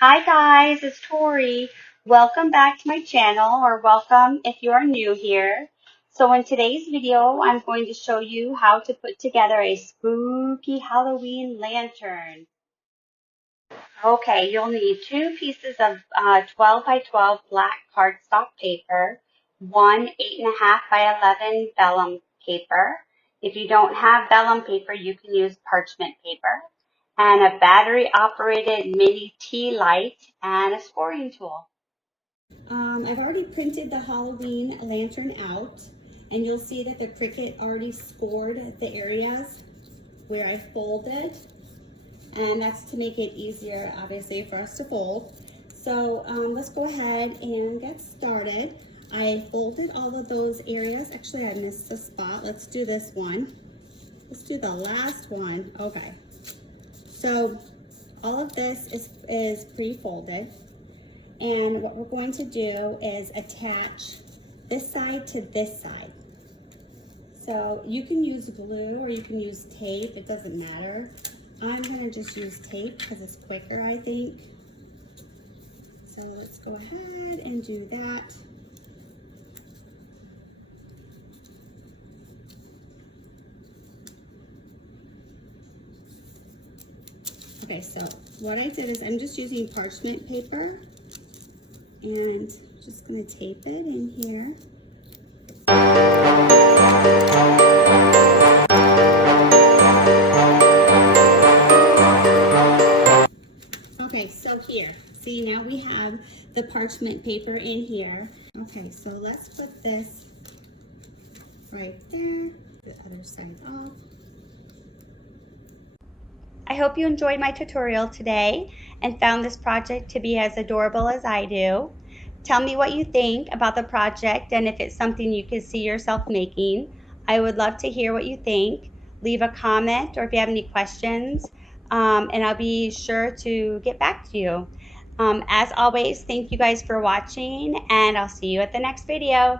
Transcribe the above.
Hi guys, it's Tori. Welcome back to my channel, or welcome if you are new here. So in today's video, I'm going to show you how to put together a spooky Halloween lantern. Okay, you'll need two pieces of 12 by 12 black cardstock paper, one 8.5 by 11 vellum paper. If you don't have vellum paper, you can use parchment paper, and a battery operated mini tea light and a scoring tool. I've already printed the Halloween lantern out, and you'll see that the Cricut already scored the areas where I folded, and that's to make it easier, obviously, for us to fold. So let's go ahead and get started. I folded all of those areas. Actually, I missed a spot. Let's do this one. Let's do the last one. Okay. So all of this is pre-folded. And what we're going to do is attach this side to this side. So you can use glue or you can use tape, it doesn't matter. I'm gonna just use tape because it's quicker, I think. So let's go ahead and do that. Okay, so what I did is I'm just using parchment paper and just gonna tape it in here. Okay, so here, see, now we have the parchment paper in here. Okay, so let's put this right there, the other side off. I hope you enjoyed my tutorial today and found this project to be as adorable as I do. Tell me what you think about the project and if it's something you could see yourself making. I would love to hear what you think. Leave a comment or if you have any questions, and I'll be sure to get back to you. As always, thank you guys for watching, and I'll see you at the next video.